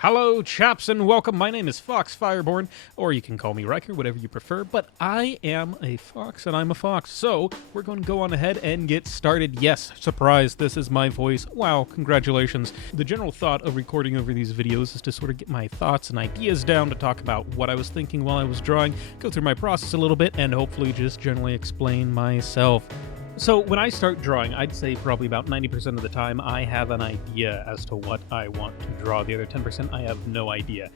Hello, chaps, and welcome. My name is Fox Fireborn, or you can call me Riker, whatever you prefer, but I am a fox, and I'm a fox, so we're going to go on ahead and get started. Yes, surprise, this is my voice. Wow, congratulations. The general thought of recording over these videos is to sort of get my thoughts and ideas down, to talk about what I was thinking while I was drawing, go through my process a little bit, and hopefully just generally explain myself. So when I start drawing, I'd say probably about 90% of the time I have an idea as to what I want to draw. The other 10% I have no idea.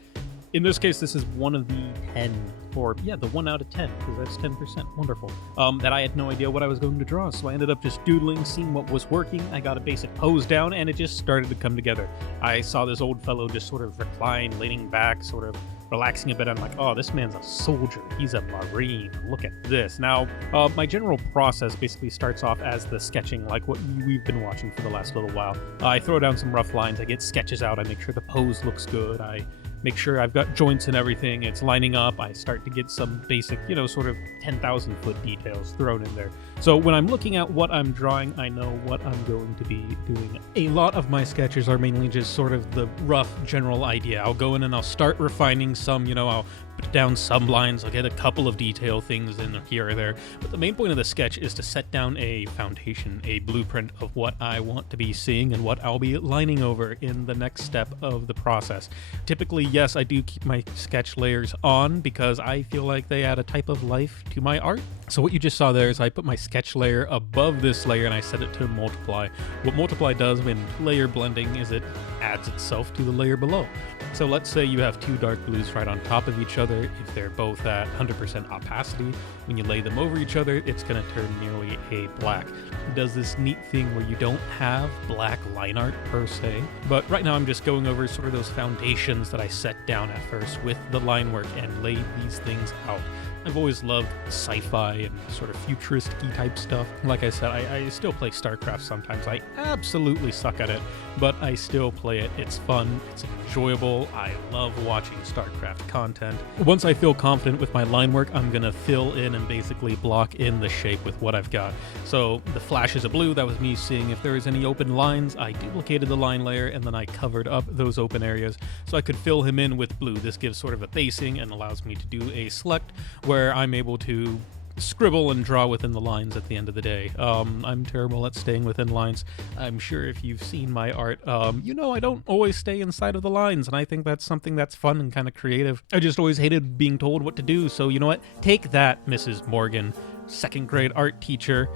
In this case, this is one of the 10, or yeah, the 1 out of 10, because that's 10%. Wonderful. That I had no idea what I was going to draw, so I ended up just doodling, seeing what was working. I got a basic pose down, and it just started to come together. I saw this old fellow just sort of recline, leaning back, sort of relaxing a bit. I'm like, oh, this man's a soldier. He's a Marine. Look at this. Now, my general process basically starts off as the sketching, like what we've been watching for the last little while. I throw down some rough lines. I get sketches out. I make sure the pose looks good. I make sure I've got joints and everything. It's lining up. I start to get some basic, sort of 10,000 foot details thrown in there. So when I'm looking at what I'm drawing, I know what I'm going to be doing. A lot of my sketches are mainly just sort of the rough general idea. I'll go in and I'll start refining some, I'll put down some lines. I'll get a couple of detail things in here or there. But the main point of the sketch is to set down a foundation, a blueprint of what I want to be seeing and what I'll be lining over in the next step of the process. Typically, yes, I do keep my sketch layers on because I feel like they add a type of life to my art. So what you just saw there is I put my sketch layer above this layer and I set it to multiply. What multiply does when layer blending is it adds itself to the layer below. So let's say you have two dark blues right on top of each other. If they're both at 100% opacity, when you lay them over each other, it's going to turn nearly a black. It does this neat thing where you don't have black line art per se, but right now I'm just going over sort of those foundations that I set down at first with the line work and lay these things out. I've always loved sci-fi and sort of futuristic-y type stuff. Like I said, I still play StarCraft sometimes. I absolutely suck at it, but I still play it. It's fun, it's enjoyable. I love watching StarCraft content. Once I feel confident with my line work, I'm gonna fill in and basically block in the shape with what I've got. So the flashes of blue, that was me seeing if there was any open lines. I duplicated the line layer and then I covered up those open areas so I could fill him in with blue. This gives sort of a basing and allows me to do a select where I'm able to scribble and draw within the lines at the end of the day. I'm terrible at staying within lines. I'm sure if you've seen my art, I don't always stay inside of the lines, and I think that's something that's fun and kind of creative. I just always hated being told what to do, so you know what? Take that, Mrs. Morgan, second grade art teacher.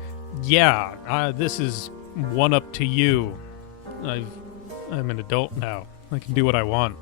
Yeah, this is one up to you. I'm an adult now. I can do what I want.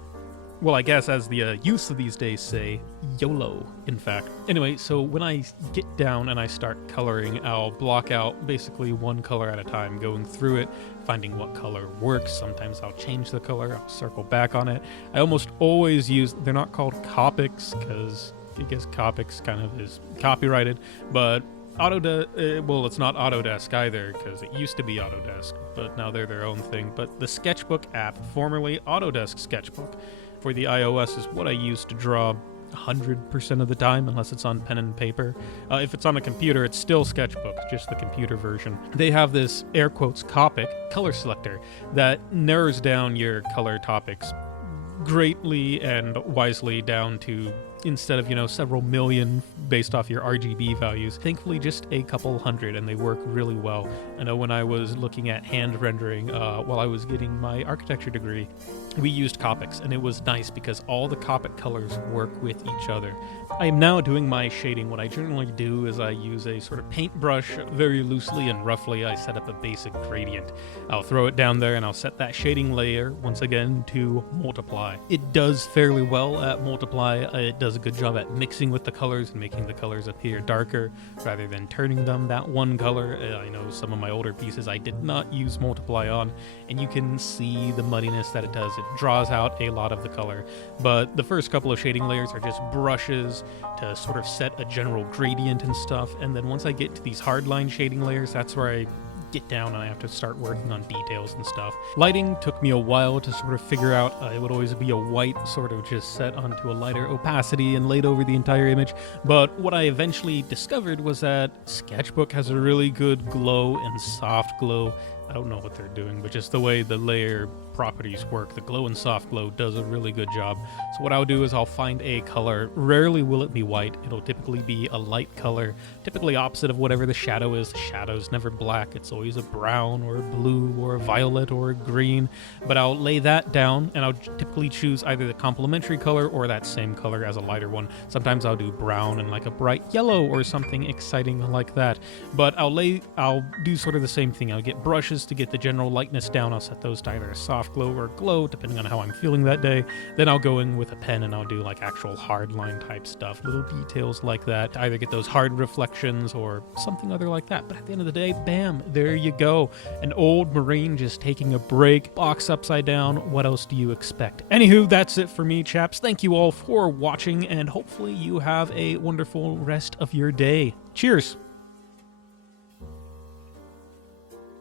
Well, I guess as the youths of these days say, YOLO, in fact. Anyway, so when I get down and I start coloring, I'll block out basically one color at a time, going through it, finding what color works. Sometimes I'll change the color, I'll circle back on it. I almost always use, they're not called Copics, because I guess Copics kind of is copyrighted, but well, it's not Autodesk either, because it used to be Autodesk, but now they're their own thing. But the Sketchbook app, formerly Autodesk Sketchbook, for the iOS is what I use to draw 100% of the time, unless it's on pen and paper. If it's on a computer, it's still Sketchbook, just the computer version. They have this, air quotes, Copic color selector that narrows down your color topics greatly and wisely down to, instead of, several million based off your RGB values, thankfully just a couple hundred, and they work really well. I know when I was looking at hand rendering while I was getting my architecture degree, we used Copics, and it was nice because all the Copic colors work with each other. I am now doing my shading. What I generally do is I use a sort of paintbrush, very loosely and roughly. I set up a basic gradient. I'll throw it down there and I'll set that shading layer, once again, to multiply. It does fairly well at multiply. It does a good job at mixing with the colors and making the colors appear darker rather than turning them that one color. I know some of my older pieces I did not use multiply on, and you can see the muddiness that it does. It draws out a lot of the color, but the first couple of shading layers are just brushes to sort of set a general gradient and stuff, and then once I get to these hardline shading layers, that's where I get down and I have to start working on details and stuff. Lighting took me a while to sort of figure out. It would always be a white sort of just set onto a lighter opacity and laid over the entire image, but what I eventually discovered was that Sketchbook has a really good glow and soft glow. I don't know what they're doing, but just the way the layer properties work. The glow and soft glow does a really good job. So what I'll do is I'll find a color. Rarely will it be white. It'll typically be a light color, typically opposite of whatever the shadow is. The shadow's never black. It's always a brown or a blue or a violet or a green. But I'll lay that down, and I'll typically choose either the complementary color or that same color as a lighter one. Sometimes I'll do brown and like a bright yellow or something exciting like that. But I'll do sort of the same thing. I'll get brushes to get the general lightness down. I'll set those to either a soft glow or glow, depending on how I'm feeling that day. Then I'll go in with a pen and I'll do like actual hard line type stuff, little details like that, to either get those hard reflections or something other like that. But at the end of the day, bam, there you go. An old Marine just taking a break, box upside down. What else do you expect? Anywho, that's it for me, chaps. Thank you all for watching, and hopefully you have a wonderful rest of your day. Cheers.